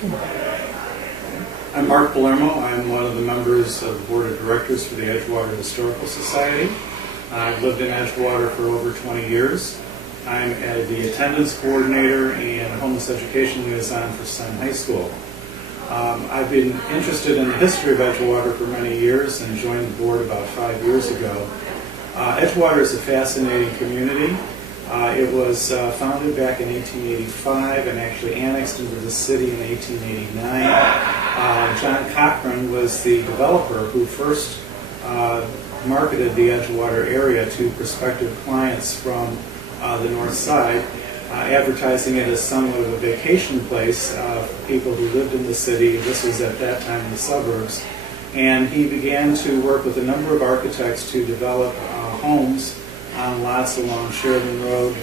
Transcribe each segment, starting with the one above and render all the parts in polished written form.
I'm Mark Palermo. I'm one of the members of the Board of Directors for the Edgewater Historical Society. I've lived in Edgewater for over 20 years. I'm the attendance coordinator and homeless education liaison for Sun High School. I've been interested in the history of Edgewater for many years and joined the board about 5 years ago. Edgewater is a fascinating community. It was founded back in 1885 and actually annexed into the city in 1889. John Cochran was the developer who first marketed the Edgewater area to prospective clients from the north side, advertising it as somewhat of a vacation place for people who lived in the city. This was at that time in the suburbs. And he began to work with a number of architects to develop homes on lots along Sheridan Road,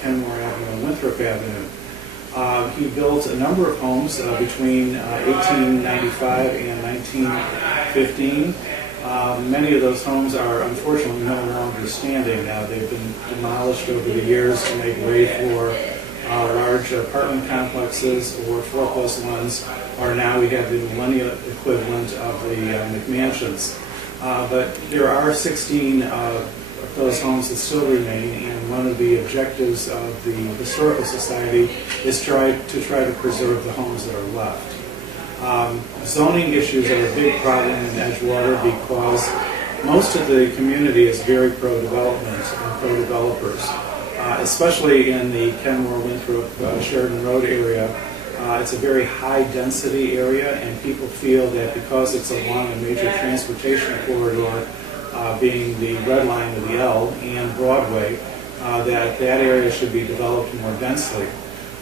Kenmore Avenue, and Winthrop Avenue. He built a number of homes between 1895 and 1915. Many of those homes are unfortunately no longer standing now. They've been demolished over the years to make way for large apartment complexes or four-plus ones, or now we have the millennial equivalent of the McMansions. But there are 16 of those homes that still remain, and one of the objectives of the Historical Society is to try to preserve the homes that are left. Zoning issues are a big problem in Edgewater because most of the community is very pro-development and pro-developers, especially in the Kenmore, Winthrop, Sheridan Road area. It's a very high-density area, and people feel that because it's along a major transportation corridor, being the Red Line of the L and Broadway, that area should be developed more densely.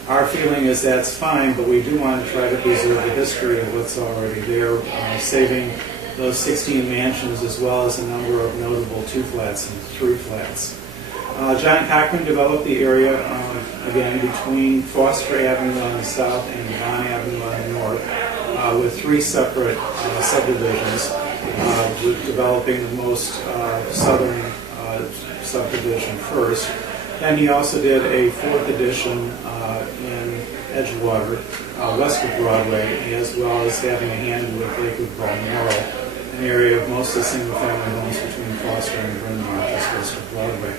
Our feeling is that's fine, but we do want to try to preserve the history of what's already there, saving those 16 mansions as well as a number of notable 2-flats and 3-flats. John Cochran developed the area, again, between Foster Avenue on the south and Devon Avenue on the north, with 3 separate subdivisions, with developing the most southern subdivision first. And he also did a 4th edition in Edgewater, west of Broadway, as well as having a hand with Lakewood Balmoral, an area of mostly single-family homes between Foster and Bryn Mawr, just west of Broadway.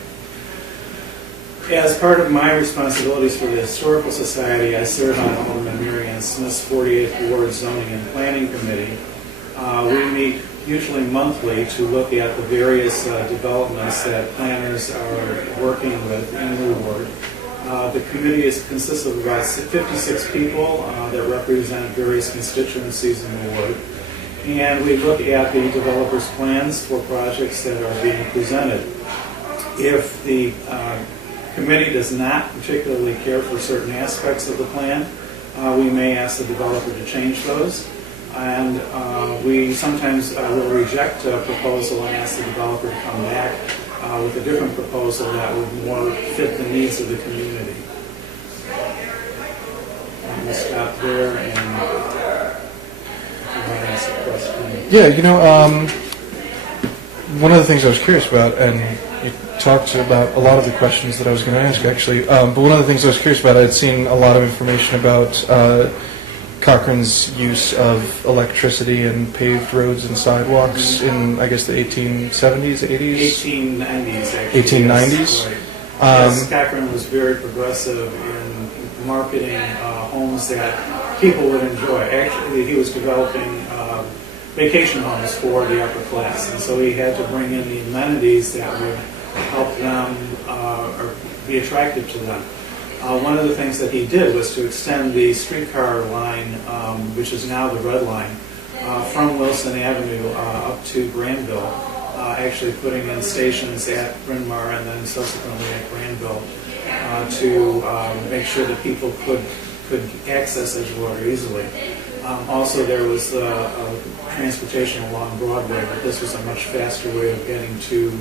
As part of my responsibilities for the Historical Society, I serve on Alderman Mary Ann Smith's 48th Ward Zoning and Planning Committee. We meet usually monthly to look at the various developments that planners are working with in the ward. The committee consists of about 56 people that represent various constituencies in the ward. And we look at the developers' plans for projects that are being presented. If the committee does not particularly care for certain aspects of the plan, we may ask the developer to change those. And we sometimes will reject a proposal and ask the developer to come back with a different proposal that would more fit the needs of the community. I'm going to stop there and I want to ask a question. Yeah, one of the things I was curious about, and you talked about a lot of the questions that I was going to ask actually, but one of the things I was curious about, I had seen a lot of information about Cochran's use of electricity and paved roads and sidewalks in, I guess, the 1870s, 80s? 1890s, actually. 1890s? Yes, right. Yes, Cochran was very progressive in marketing homes that people would enjoy. Actually, he was developing vacation homes for the upper class, and so he had to bring in the amenities that would help them or be attractive to them. One of the things that he did was to extend the streetcar line, which is now the Red Line, from Wilson Avenue up to Granville, actually putting in stations at Bryn Mawr and then subsequently at Granville to make sure that people could access Edgewater easily. Also, there was transportation along Broadway, but this was a much faster way of getting to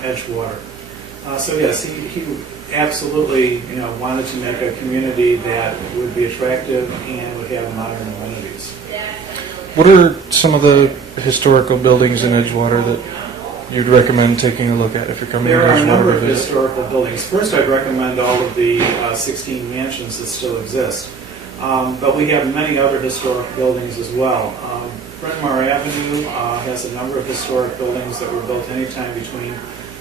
Edgewater. So yes, he absolutely wanted to make a community that would be attractive and would have modern amenities. What are some of the historical buildings in Edgewater that you'd recommend taking a look at if you're coming to Edgewater? There are a number of historical buildings. First, I'd recommend all of the 16 mansions that still exist. But we have many other historic buildings as well. Bryn Mawr Avenue has a number of historic buildings that were built anytime between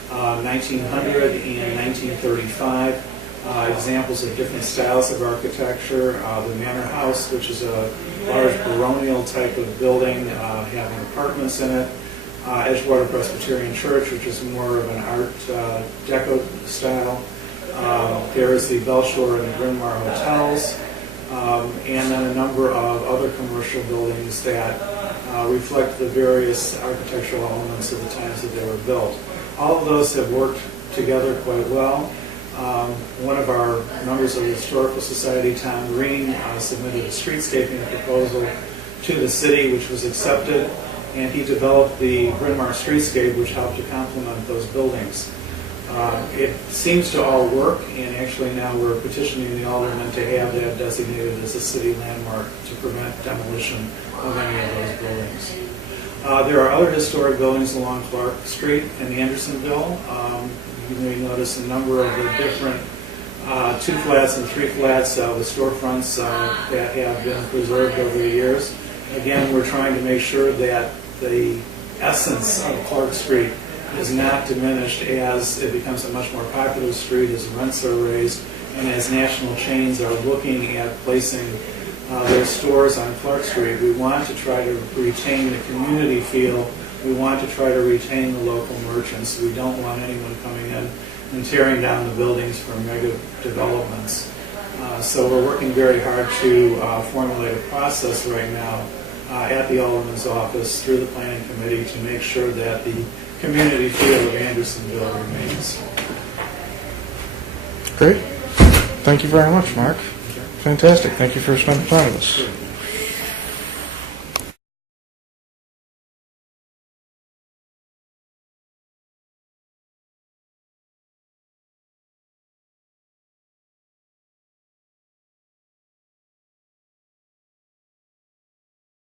1900 and 1935. Examples of different styles of architecture. The Manor House, which is a large baronial type of building having apartments in it. Edgewater Presbyterian Church, which is more of an art deco style. There is the Belshore and the Bryn Mawr hotels. And then a number of other commercial buildings that reflect the various architectural elements of the times that they were built. All of those have worked together quite well. One of our members of the Historical Society, Tom Green, submitted a streetscaping proposal to the city, which was accepted, and he developed the Bryn Mawr streetscape, which helped to complement those buildings. It seems to all work, and actually now we're petitioning the aldermen to have that designated as a city landmark to prevent demolition of any of those buildings. There are other historic buildings along Clark Street in Andersonville. You may notice a number of the different 2 flats and 3 flats with storefronts that have been preserved over the years. Again, we're trying to make sure that the essence of Clark Street is not diminished as it becomes a much more popular street, as rents are raised, and as national chains are looking at placing their stores on Clark Street. We want to try to retain the community feel. We want to try to retain the local merchants. We don't want anyone coming in and tearing down the buildings for mega developments. So we're working very hard to formulate a process right now at the Alderman's office through the Planning Committee to make sure that the community feel of Andersonville remains. Great. Thank you very much, Mark. Fantastic. Thank you for spending time with us.